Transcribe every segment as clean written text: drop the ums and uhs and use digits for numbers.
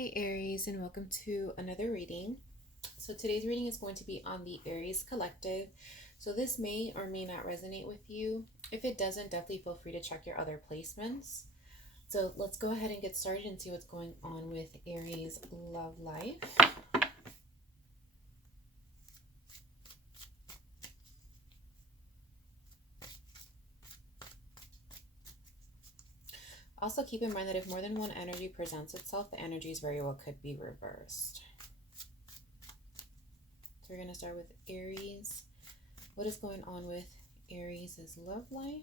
Hey Aries, and welcome to another reading. So today's reading is going to be on the Aries Collective. So this may or may not resonate with you. If it doesn't, definitely feel free to check your other placements. So let's go ahead and get started and see what's going on with Aries love life. Also keep in mind that if more than one energy presents itself, the energies very well could be reversed. So we're going to start with Aries. What is going on with Aries' love life?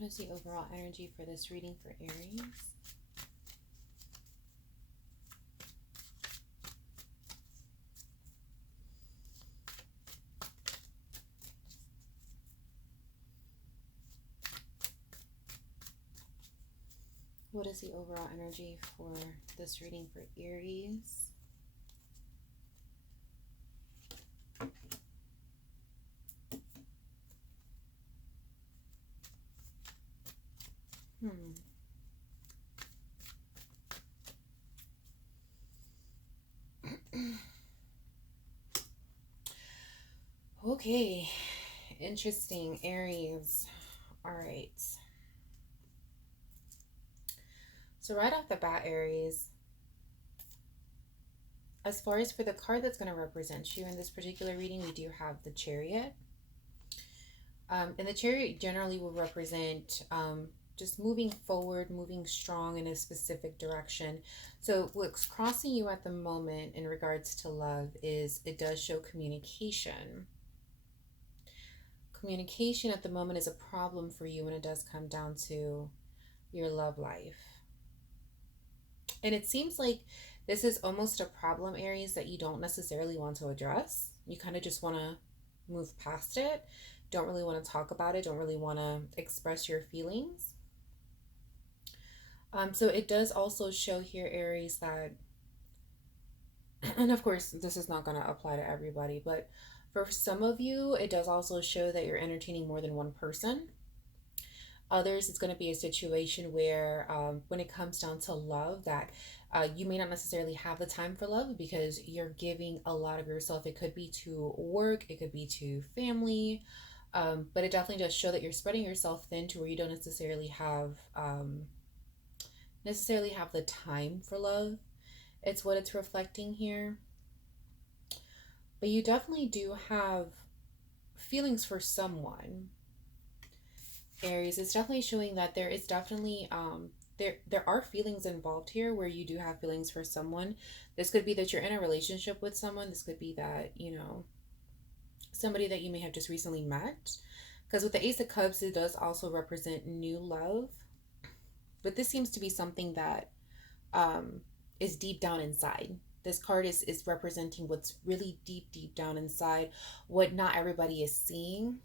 What is the overall energy for this reading for Aries? What is the overall energy for this reading for Aries? Okay, interesting, Aries. All right. So right off the bat, Aries, as far as for the card that's going to represent you in this particular reading, we do have the Chariot. And the Chariot generally will represent just moving forward, moving strong in a specific direction. So what's crossing you at the moment in regards to love is it does show communication. Communication at the moment is a problem for you when it does come down to your love life. And it seems like this is almost a problem, Aries, that you don't necessarily want to address. You kind of just want to move past it. Don't really want to talk about it. Don't really want to express your feelings. So it does also show here, Aries, that, and of course, this is not going to apply to everybody, but for some of you, it does also show that you're entertaining more than one person. Others, it's going to be a situation where when it comes down to love, that you may not necessarily have the time for love because you're giving a lot of yourself. It could be to work, it could be to family, but it definitely does show that you're spreading yourself thin to where you don't necessarily have the time for love. It's what it's reflecting here. But you definitely do have feelings for someone, Aries. It's definitely showing that there is definitely there are feelings involved here where you do have feelings for someone. This could be that you're in a relationship with someone. This could be that, somebody that you may have just recently met. Because with the Ace of Cups, it does also represent new love. But this seems to be something that is deep down inside. This card is representing what's really deep down inside, what not everybody is seeing,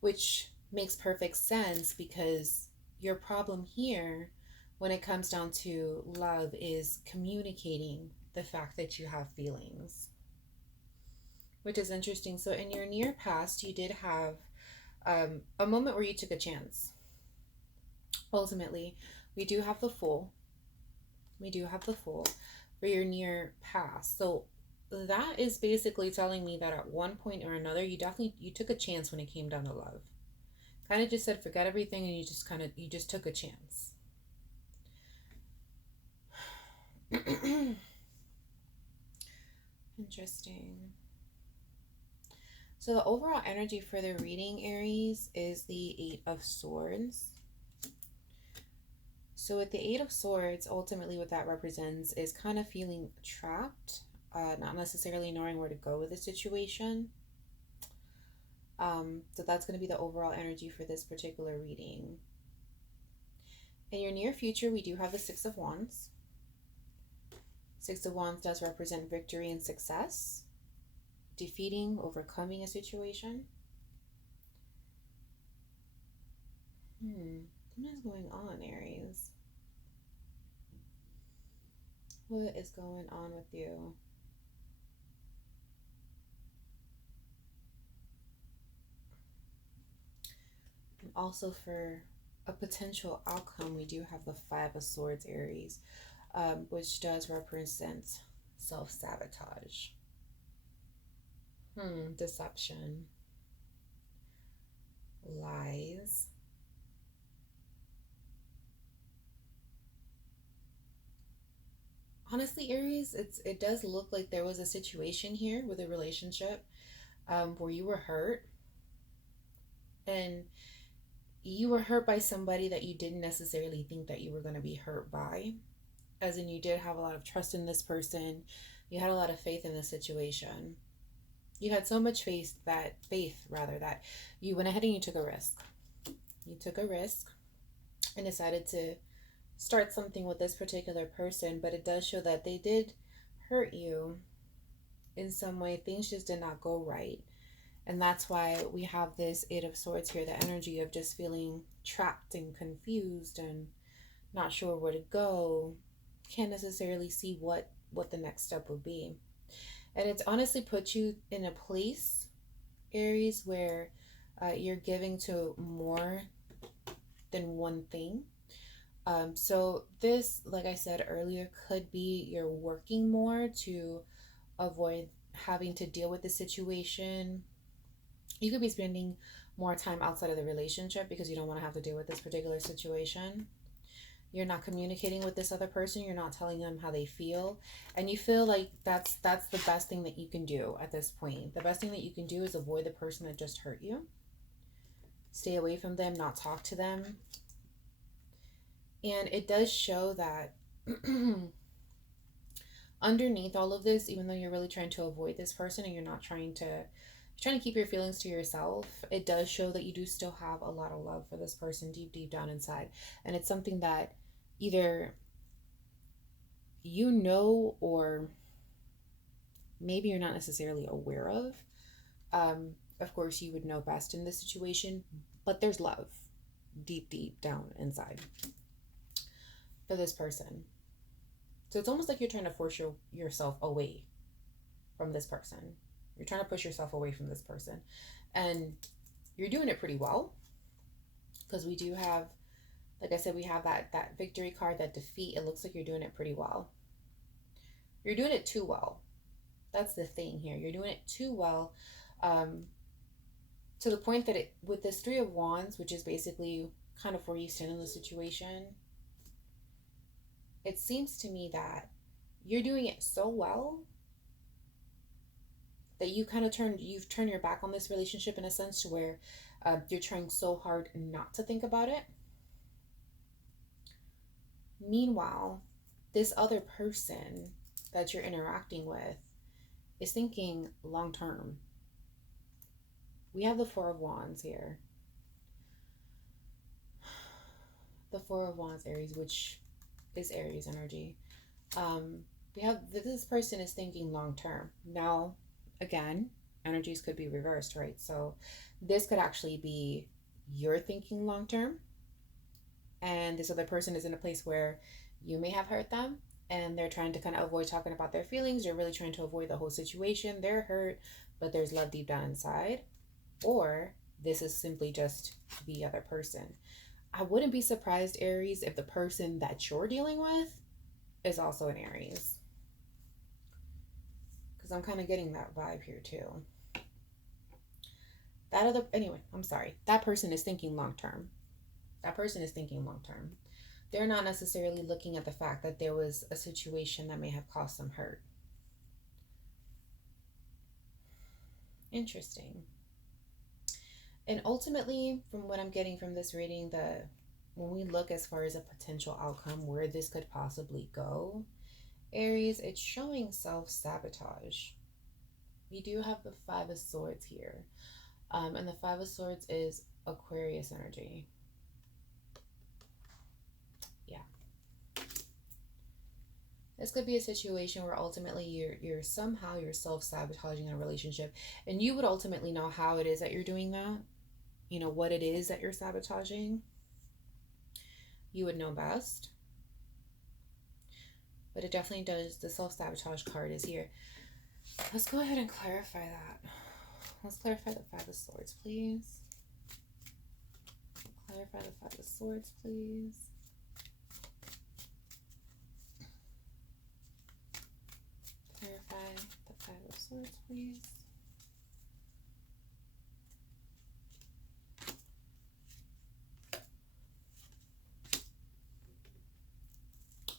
which makes perfect sense because your problem here when it comes down to love is communicating the fact that you have feelings, which is interesting. So in your near past, you did have a moment where you took a chance. Ultimately, we do have the Fool. We do have the Fool for your near past. So that is basically telling me that at one point or another, you took a chance when it came down to love. Kind of just said forget everything and you just took a chance. Interesting. So the overall energy for the reading, Aries, is the Eight of Swords. So with the Eight of Swords, ultimately what that represents is kind of feeling trapped, not necessarily knowing where to go with the situation. So that's going to be the overall energy for this particular reading. In your near future, we do have the Six of Wands. Six of Wands does represent victory and success, defeating, overcoming a situation. What is going on, Aries? What is going on with you? And also for a potential outcome, we do have the Five of Swords, Aries, which does represent self-sabotage. Deception. Lies. Honestly, Aries, it does look like there was a situation here with a relationship where you were hurt, and you were hurt by somebody that you didn't necessarily think that you were going to be hurt by. As in, you did have a lot of trust in this person. You had a lot of faith in the situation. You had so much faith that you went ahead and you took a risk. You took a risk and decided to start something with this particular person, but it does show that they did hurt you in some way. Things just did not go right. And that's why we have this Eight of Swords here, the energy of just feeling trapped and confused and not sure where to go. Can't necessarily see what the next step would be. And it's honestly put you in a place, Aries, where you're giving to more than one thing. So this, like I said earlier, could be you're working more to avoid having to deal with the situation. You could be spending more time outside of the relationship because you don't want to have to deal with this particular situation. You're not communicating with this other person. You're not telling them how they feel. And you feel like that's the best thing that you can do at this point. The best thing that you can do is avoid the person that just hurt you. Stay away from them, not talk to them. And it does show that underneath all of this, even though you're really trying to avoid this person and you're trying to keep your feelings to yourself, it does show that you do still have a lot of love for this person deep down inside. And it's something that either you know or maybe you're not necessarily aware of. Of course, you would know best in this situation, but there's love deep down inside for this person. So it's almost like you're trying to force yourself away from this person. You're trying to push yourself away from this person. And you're doing it pretty well. Because we do have, like I said, we have that victory card, that defeat. It looks like you're doing it pretty well. You're doing it too well. That's the thing here. You're doing it too well. To the point that with this Three of Wands, which is basically kind of where you stand in the situation, it seems to me that you're doing it so well that you kind of you've turned your back on this relationship in a sense, to where you're trying so hard not to think about it. Meanwhile, this other person that you're interacting with is thinking long term. We have the Four of Wands here. The Four of Wands, Aries, which is Aries energy. We have this person is thinking long term. Now, again, energies could be reversed, right? So this could actually be you're thinking long term, and this other person is in a place where you may have hurt them and they're trying to kind of avoid talking about their feelings. They're really trying to avoid the whole situation. They're hurt, but there's love deep down inside. Or this is simply just the other person. I wouldn't be surprised, Aries, if the person that you're dealing with is also an Aries. Because I'm kind of getting that vibe here too. That person is thinking long term. That person is thinking long term. They're not necessarily looking at the fact that there was a situation that may have caused some hurt. Interesting. And ultimately, from what I'm getting from this reading, when we look as far as a potential outcome, where this could possibly go, Aries, it's showing self-sabotage. We do have the Five of Swords here. And the Five of Swords is Aquarius energy. Yeah. This could be a situation where ultimately you're somehow you're self-sabotaging a relationship, and you would ultimately know how it is that you're doing that. You know what it is that you're sabotaging. You would know best. But it definitely does. The self-sabotage card is here. Let's go ahead and clarify that. Let's clarify the Five of Swords, please. Clarify the Five of Swords, please. Clarify the Five of Swords, please.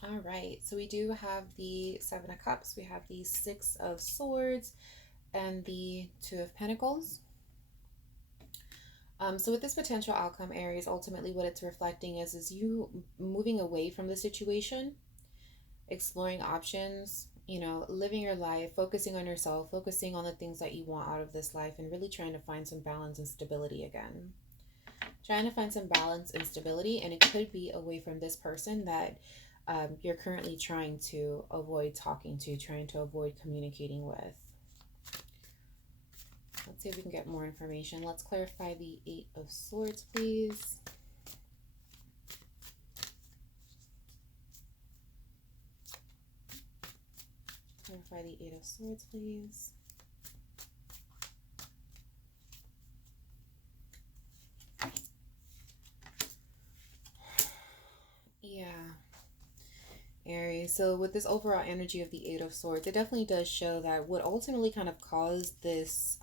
All right, so we do have the Seven of Cups, we have the Six of Swords, and the Two of Pentacles. So with this potential outcome, Aries, ultimately what it's reflecting is you moving away from the situation, exploring options, you know, living your life, focusing on yourself, focusing on the things that you want out of this life, and really trying to find some balance and stability again. Trying to find some balance and stability, and it could be away from this person that you're currently trying to avoid talking to, trying to avoid communicating with. Let's see if we can get more information. Let's clarify the Eight of Swords, please. Clarify the Eight of Swords, please. Yeah. Aries, so with this overall energy of the Eight of Swords, it definitely does show that what ultimately kind of caused this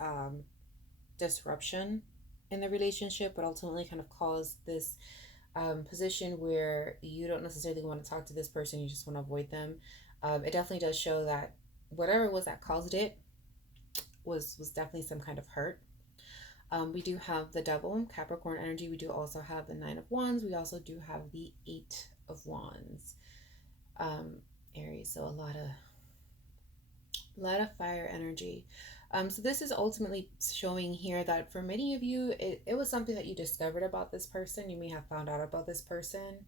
disruption in the relationship, but ultimately kind of caused this position where you don't necessarily want to talk to this person, you just want to avoid them. It definitely does show that whatever it was that caused it was definitely some kind of hurt. We do have the Devil, Capricorn energy. We do also have the Nine of Wands. We also do have the Eight of Wands. Aries, so a lot of fire energy. So this is ultimately showing here that for many of you, it was something that you discovered about this person. You may have found out about this person,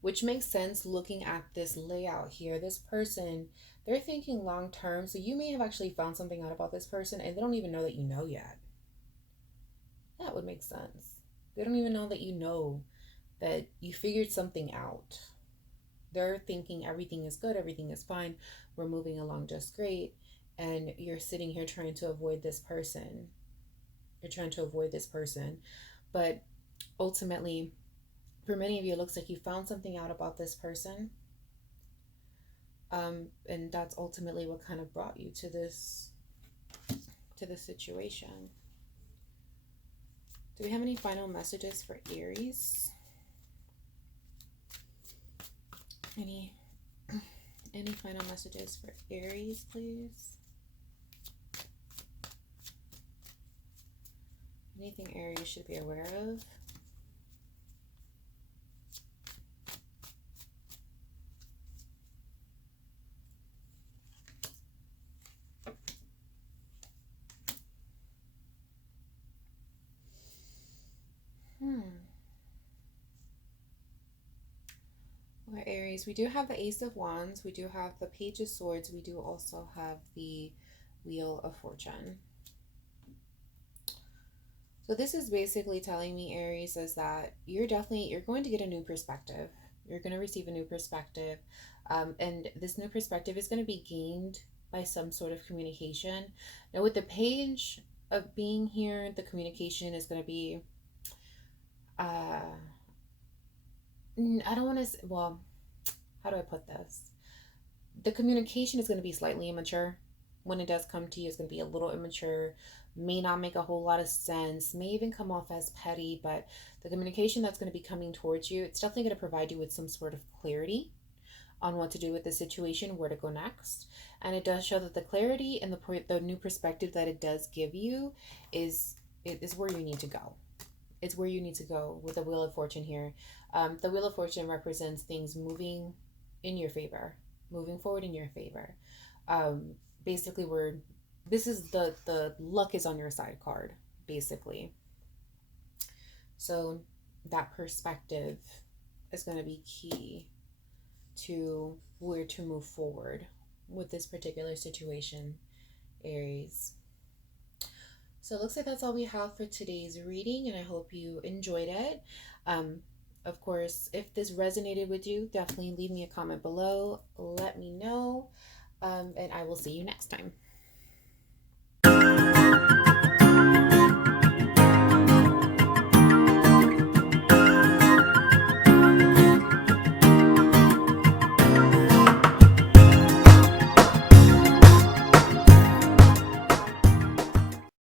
which makes sense looking at this layout here. This person, they're thinking long term. So you may have actually found something out about this person and they don't even know that you know yet. That would make sense. They don't even know that you know that you figured something out. They're thinking everything is good, everything is fine, we're moving along just great, and you're sitting here trying to avoid this person. You're trying to avoid this person. But ultimately, for many of you, it looks like you found something out about this person. And that's ultimately what kind of brought you to this situation. Do we have any final messages for Aries? Any final messages for Aries, please? Anything Aries should be aware of? Well, Aries, we do have the Ace of Wands, we do have the Page of Swords, we do also have the Wheel of Fortune. So this is basically telling me, Aries, is that you're going to get a new perspective. You're going to receive a new perspective. And this new perspective is going to be gained by some sort of communication. Now with the Page of being here, the communication is going to be, I don't want to, well, how do I put this? The communication is going to be slightly immature. When it does come to you, it's going to be a little immature, may not make a whole lot of sense, may even come off as petty, but the communication that's going to be coming towards you, it's definitely going to provide you with some sort of clarity on what to do with the situation, where to go next. And it does show that the clarity and the new perspective that it does give you is where you need to go. It's where you need to go with the Wheel of Fortune here. The Wheel of Fortune represents things moving in your favor, moving forward in your favor. Basically, this is the luck is on your side card. basically. So that perspective is going to be key to where to move forward with this particular situation, Aries. So it looks like that's all we have for today's reading, and I hope you enjoyed it. Of course, if this resonated with you, definitely leave me a comment below. Let me know, and I will see you next time.